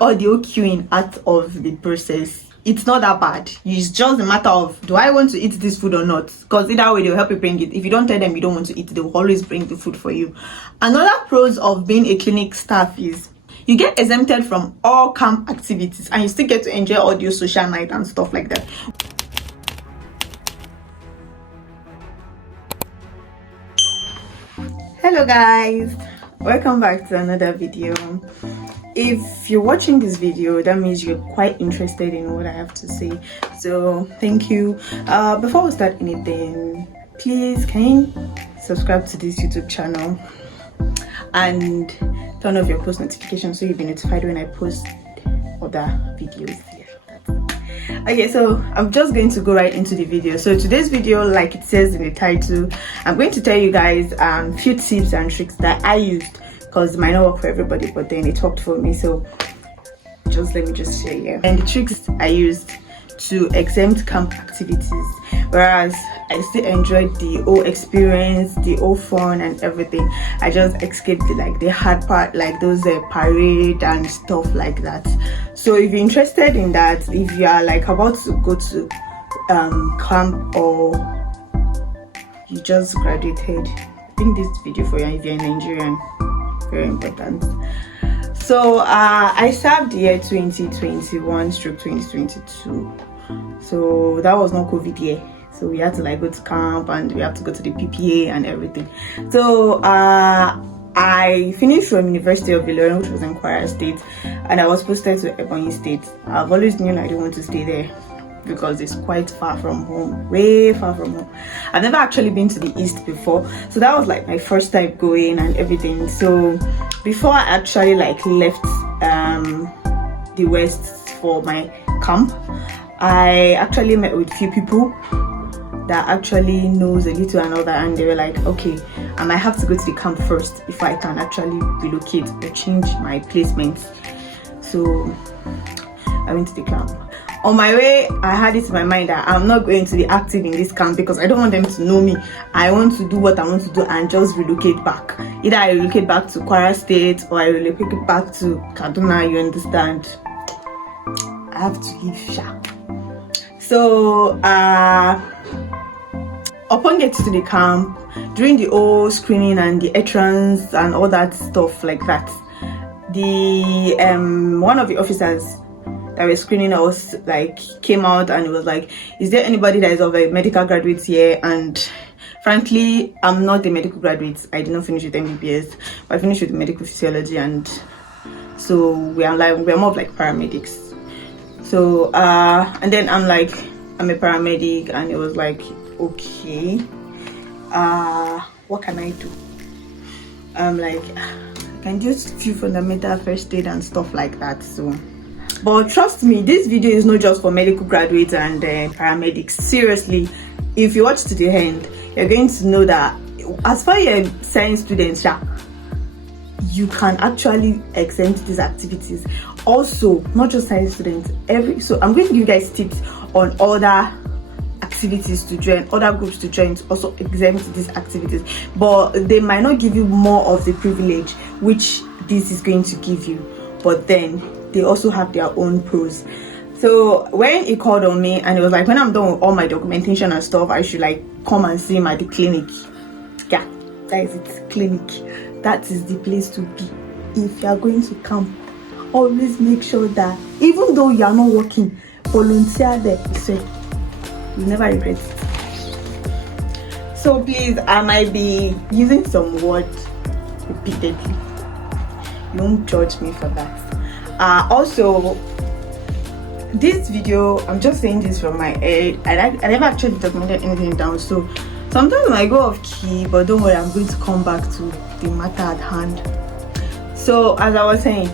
audio cueing out of the process. It's not that bad. It's just a matter of, do I want to eat this food or not? Because either way they'll help you bring it. If you don't tell them you don't want to eat, they'll always bring the food for you. Another pros of being a clinic staff is you get exempted from all camp activities and you still get to enjoy all your social night and stuff like that. Hello guys, welcome back to another video. If you're watching this video, that means you're quite interested in what I have to say, so thank you. Before we start anything, please can you subscribe to this YouTube channel and turn off your post notifications so you'll be notified when I post other videos here. Okay, so I'm just going to go right into the video. So today's video, like it says in the title, I'm going to tell you guys few tips and tricks that I used, because it might not work for everybody, but then it worked for me, so just let me just share here. And the tricks I used to exempt camp activities, whereas I still enjoyed the whole experience, the whole fun and everything. I just escaped the hard part, like those parade and stuff like that. So if you're interested in that, if you are about to go to camp or you just graduated, I think this video for you if you're a Nigerian, very important. So I served the year 2021/2022, so that was not COVID year, so we had to go to camp and we had to go to the PPA and everything. So I finished from University of Ilorin, which was in Kwara State, and I was posted to Ebonyi State. I've always known I didn't want to stay there because it's quite far from home, way far from home. I've never actually been to the east before, so that was my first time going and everything. So before I actually left the west for my camp, I actually met with few people that actually knows a little and all that, and they were like, okay, I might have to go to the camp first before I can actually relocate or change my placement. So I went to the camp. On my way, I had it in my mind that I'm not going to be active in this camp because I don't want them to know me. I want to do what I want to do and just relocate back. Either I relocate back to Kwara State or I relocate back to Kaduna, you understand. I have to leave sharp. So upon getting to the camp, during the whole screening and the entrance and all that stuff like that, the one of the officers that were screening us came out and it was like, is there anybody that is of a medical graduate here? And frankly, I'm not a medical graduate. I did not finish with MBBS, but I finished with medical physiology, and so we're more of paramedics. So and then I'm a paramedic, and it was okay, what can I do? I'm I can just few fundamental first aid and stuff like that. So but trust me, this video is not just for medical graduates and paramedics. Seriously, if you watch to the end, you're going to know that as far as science students, you can actually exempt these activities. Also, not just science students, so I'm going to give you guys tips on other activities to join, other groups to join, to also exempt these activities, but they might not give you more of the privilege which this is going to give you, but then they also have their own pros. So when he called on me and it was when I'm done with all my documentation and stuff, I should come and see him at the clinic. Yeah, that is it, clinic. That is the place to be. If you are going to camp, always make sure that even though you are not working, volunteer there. So you never regret it. So please, I might be using some words repeatedly. You won't judge me for that. Also, this video, I'm just saying this from my head. I never actually documented anything down, so sometimes I go off key, but don't worry, I'm going to come back to the matter at hand. So as I was saying,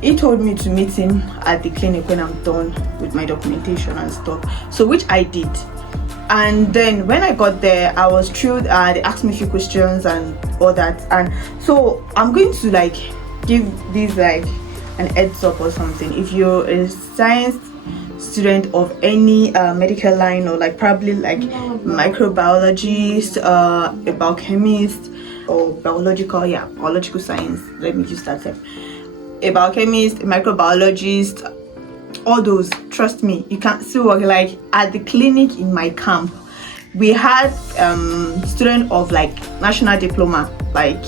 he told me to meet him at the clinic when I'm done with my documentation and stuff, so which I did. And then when I got there, I was thrilled. They asked me a few questions and all that, and so I'm going to give this an heads up or something. If you're a science student of any medical line, or probably microbiologist, a biochemist, or biological science, let me use that term, a biochemist, a microbiologist, all those, trust me, you can still work. Like at the clinic in my camp, we had students of like national diploma, like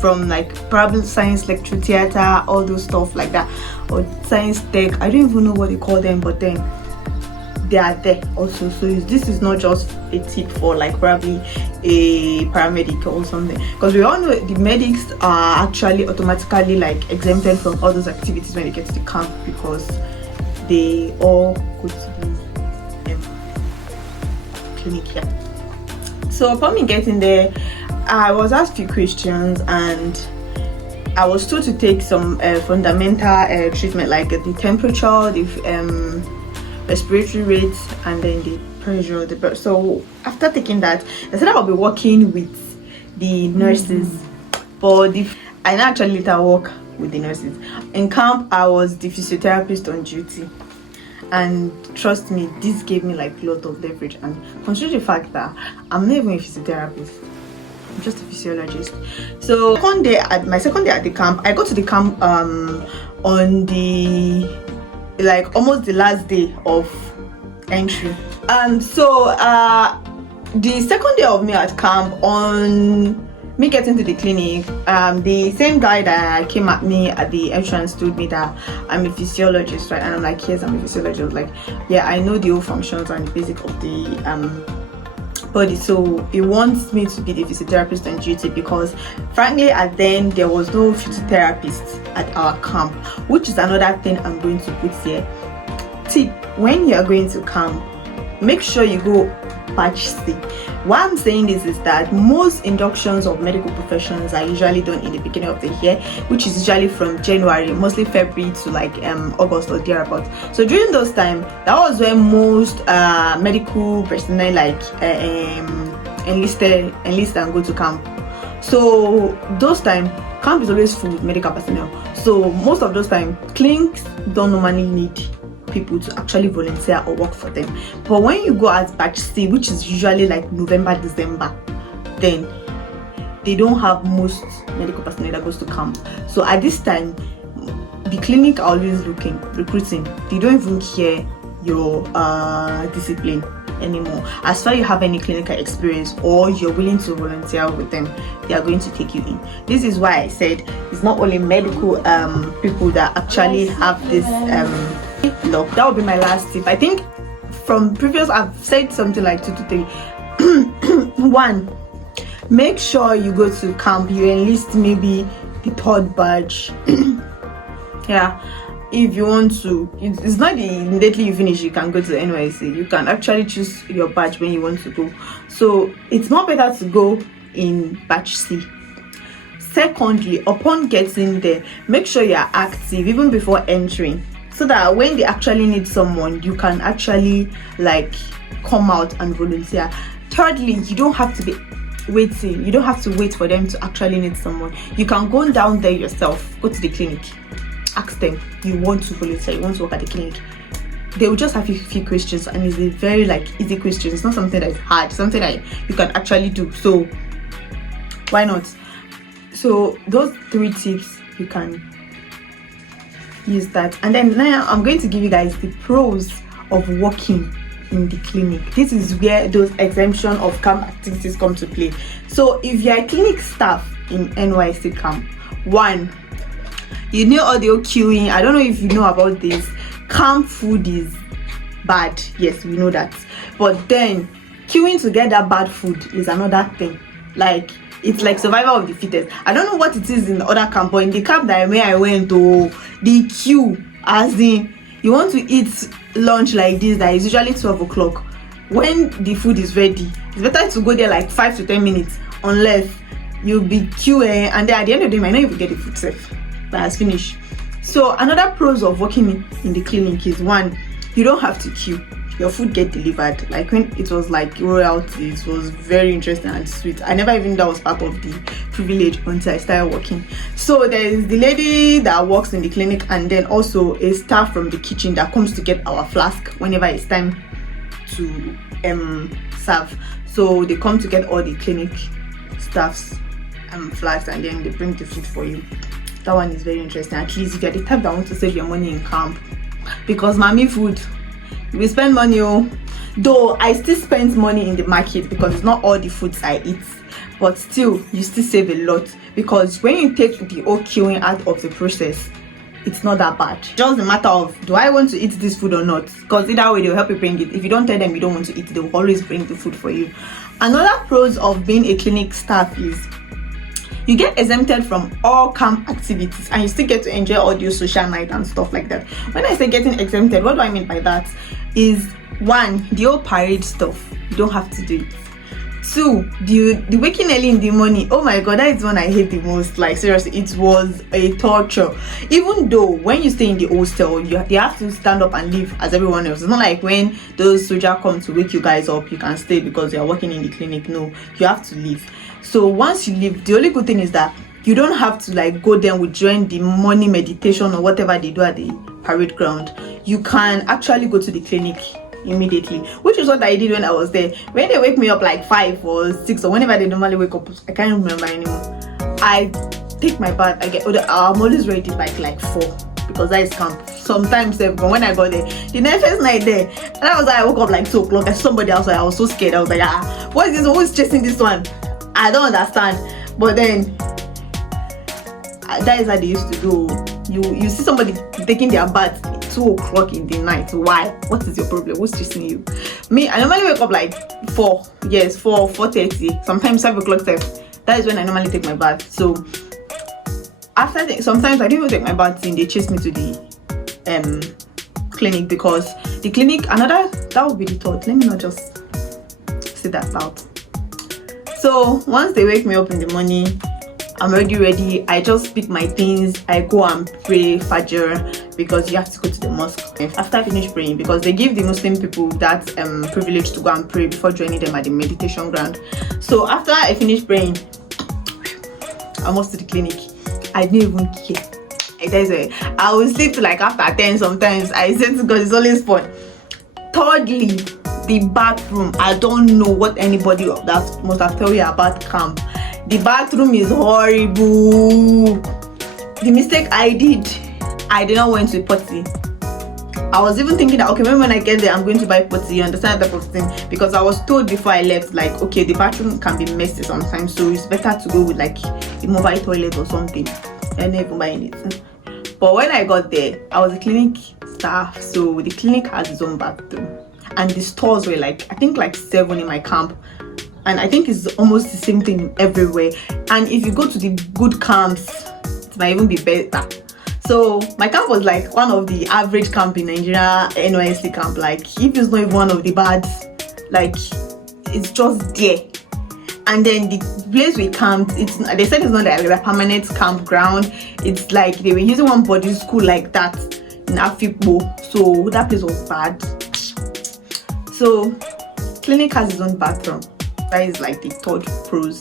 from like probably science, lecture, theater, all those stuff like that, or science tech. I don't even know what they call them, but then they are there also. So this is not just a tip for like probably a paramedic or something, because we all know the medics are actually automatically like exempted from all those activities when they get to the camp, because they all go to the clinic here. So upon me getting there, I was asked a few questions and I was told to take some fundamental treatment, like the temperature, the respiratory rate, and then the pressure. So after taking that, I said I'll be working with the nurses, but I didn't actually later work with the nurses. In camp, I was the physiotherapist on duty, and trust me, this gave me like a lot of leverage. And consider the fact that I'm not even a physiotherapist, I'm just a physiologist. So my second day at the camp, I got to the camp on the like almost the last day of entry. So the second day of me at camp, on me getting to the clinic, the same guy that came at me at the entrance told me that I'm a physiologist, right? And I'm like, yes, I'm a physiologist. I was like, yeah, I know the whole functions and the basic of the body. So he wants me to be the physiotherapist on duty, because frankly at then there was no physiotherapist at our camp, which is another thing I'm going to put here. Tip: when you are going to camp, make sure you go batch C. Why I'm saying this is that most inductions of medical professions are usually done in the beginning of the year, which is usually from January, mostly February to like August or thereabout. So during those time, that was when most medical personnel like enlist and go to camp. So those time, camp is always full with medical personnel. So most of those time, clinics don't normally need people to actually volunteer or work for them. But when you go as batch C, which is usually like November, December, then they don't have most medical personnel that goes to camp. So at this time, the clinic are always recruiting. They don't even care your discipline anymore. As far as you have any clinical experience or you're willing to volunteer with them, they are going to take you in. This is why I said it's not only medical people that actually have this law. That would be my last tip. I think from previous I've said something like 2 to 3. 1, make sure you go to camp, you enlist maybe the 3rd batch. Yeah, if you want to. It's not immediately you finish you can go to the NYSC. You can actually choose your batch when you want to go. So it's more better to go in batch C. Secondly, upon getting there, make sure you are active even before entering, so that when they actually need someone, you can actually like come out and volunteer. Thirdly, you don't have to be waiting. You don't have to wait for them to actually need someone. You can go down there yourself, go to the clinic, ask them you want to volunteer, you want to work at the clinic. They will just have a few questions, and it's a very like easy question. It's not something that's hard, something that you can actually do. So why not? So those 3 tips, you can use that. And then now I'm going to give you guys the pros of working in the clinic. This is where those exemption of camp activities come to play. So if you're a clinic staff in NYSC camp, 1, you know all the queuing. I don't know if you know about this. Camp food is bad, yes, we know that, but then queuing to get that bad food is another thing. Like, it's like survival of the fittest. I don't know what it is in the other camp, but in the camp that I went to, the queue, as in you want to eat lunch like this, that is usually 12 o'clock. When the food is ready, it's better to go there like 5 to 10 minutes, unless you'll be queuing, and then at the end of the day, you might not even get the food safe. That's finished. So another pros of working in the clinic is 1, you don't have to queue. Your food get delivered. Like when it was like royalty, it was very interesting and sweet. I never even that was part of the privilege until I started working. So there is the lady that works in the clinic, and then also a staff from the kitchen that comes to get our flask whenever it's time to serve. So they come to get all the clinic staffs flasks, and then they bring the food for you. That one is very interesting. At least if you're the type that wants to save your money in camp, because mommy food, we spend money. Though I still spend money in the market because it's not all the foods I eat, but still you still save a lot, because when you take the whole queuing out of the process, it's not that bad. Just a matter of, do I want to eat this food or not? Because either way they'll help you bring it. If you don't tell them you don't want to eat, they will always bring the food for you. Another pros of being a clinic staff is you get exempted from all camp activities and you still get to enjoy all your social night and stuff like that. When I say getting exempted, what do I mean by that? Is one, the old parade stuff, you don't have to do it. Two, the waking early in the morning, oh my god, that is one I hate the most. Like seriously, it was a torture. Even though when you stay in the hostel, you have to stand up and leave as everyone else. It's not like when those soldiers come to wake you guys up, you can stay because you are working in the clinic. No, you have to leave. So once you leave, the only good thing is that you don't have to like go there and join the morning meditation or whatever they do at the parade ground. You can actually go to the clinic immediately, which is what I did when I was there. When they wake me up like 5 or 6 or whenever they normally wake up, I can't remember anymore, I take my bath, I'm always ready by like 4, because that is camp. Sometimes when I got there, the first night there, and I woke up like 2 o'clock and somebody else, I was so scared. I was like, what is this? Who is chasing this one? I don't understand. But then that is how they used to do. You see somebody taking their bath 2 o'clock in the night. Why? What is your problem? Who's chasing you? Me, I normally wake up like 4, 4:30, sometimes 5 o'clock. That is when I normally take my bath. So after sometimes I don't even take my bath and they chase me to the clinic, because the clinic, that would be the thought. Let me not just say that out. So once they wake me up in the morning, I'm already ready. I just pick my things, I go and pray Fajr, because you have to go to the mosque after I finish praying, because they give the Muslim people that privilege to go and pray before joining them at the meditation ground. So after I finish praying, I must to the clinic. I didn't even care. I will sleep till like after 10 sometimes. I said to God, it's always fun. Thirdly, the bathroom. I don't know what anybody of that must have told you about camp. The bathroom is horrible. The mistake I did not went to potty. I was even thinking that, okay, maybe when I get there, I'm going to buy potty, you understand, that type of thing, because I was told before I left, like, okay, the bathroom can be messy sometimes, so it's better to go with like a mobile toilet or something. I didn't even buy anything. But when I got there, I was a clinic staff, so the clinic has its own bathroom, and the stores were like, I think like 7 in my camp. And I think it's almost the same thing everywhere. And if you go to the good camps, it might even be better. So my camp was like one of the average camp in Nigeria, NYSC camp. Like if it's not even one of the bad, like it's just there. And then the place we camped, they said it's not like a permanent campground. It's like they were using one boarding school like that in Afikpo. So that place was bad. So clinic has its own bathroom. That is like the third pros.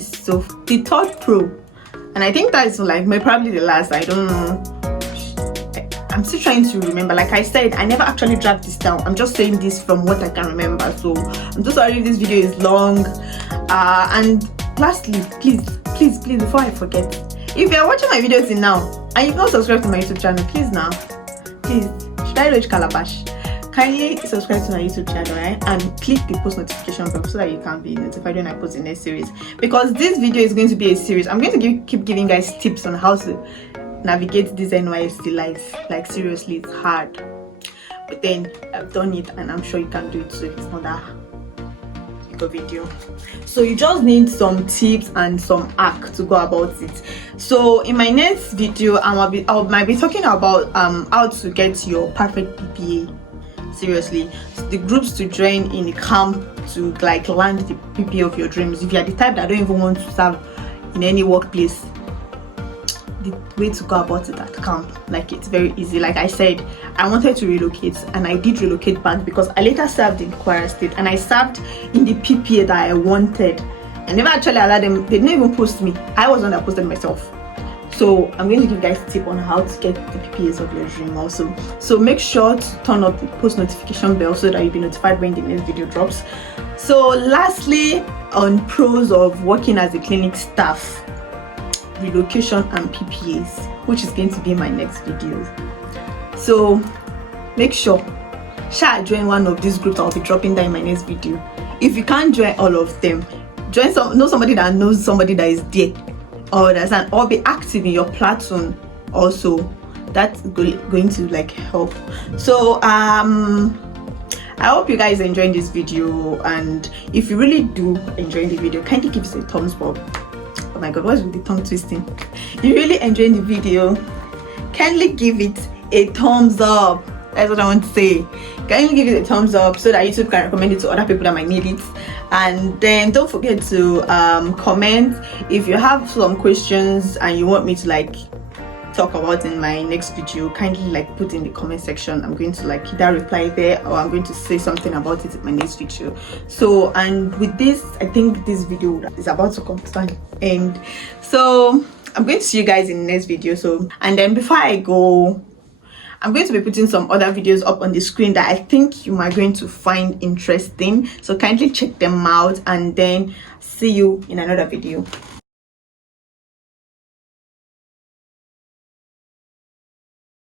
So the third pro, and I think that is like probably the last. I don't know. I'm still trying to remember. Like I said, I never actually dragged this down. I'm just saying this from what I can remember. So I'm so sorry if this video is long. And lastly, please, before I forget, if you're watching my videos in now and you've not subscribed to my YouTube channel, please, should I reach Calabash? Kindly subscribe to my YouTube channel, right? And click the post notification bell so that you can be notified when I post the next series. Because this video is going to be a series. I'm going to keep giving guys tips on how to navigate this NYSC life. Like seriously, it's hard. But then I've done it and I'm sure you can do it too. It's not that big a video. So you just need some tips and some hack to go about it. So in my next video, I might be talking about how to get your perfect PPA. Seriously, the groups to join in the camp to like land the PPA of your dreams. If you are the type that don't even want to serve in any workplace, the way to go about it at camp, like it's very easy. Like I said, I wanted to relocate and I did relocate back because I later served in Kwara State and I served in the PPA that I wanted. I never actually allowed them, they didn't even post me. I was the one that posted myself. So I'm going to give you guys a tip on how to get the PPAs of your dream also. So make sure to turn up the post notification bell so that you'll be notified when the next video drops. So lastly, on pros of working as a clinic staff, relocation and PPAs, which is going to be my next video. So make sure join one of these groups I'll be dropping down in my next video. If you can't join all of them, know somebody that knows somebody that is there, or be active in your platoon also. That's going to like help. So I hope you guys enjoyed this video, and if you really do enjoy the video, kindly give us a thumbs up. Oh my god, what's with the tongue twisting? You really enjoyed the video, kindly give it a thumbs up. That's what I want to say. Kindly give it a thumbs up so that YouTube can recommend it to other people that might need it. And then don't forget to comment if you have some questions and you want me to like talk about in my next video. Kindly like put in the comment section. I'm going to like either reply there, or I'm going to say something about it in my next video. So, and with this, I think this video is about to come to an end. So I'm going to see you guys in the next video. So, and then before I go, I'm going to be putting some other videos up on the screen that I think you are going to find interesting. So kindly check them out, and then see you in another video.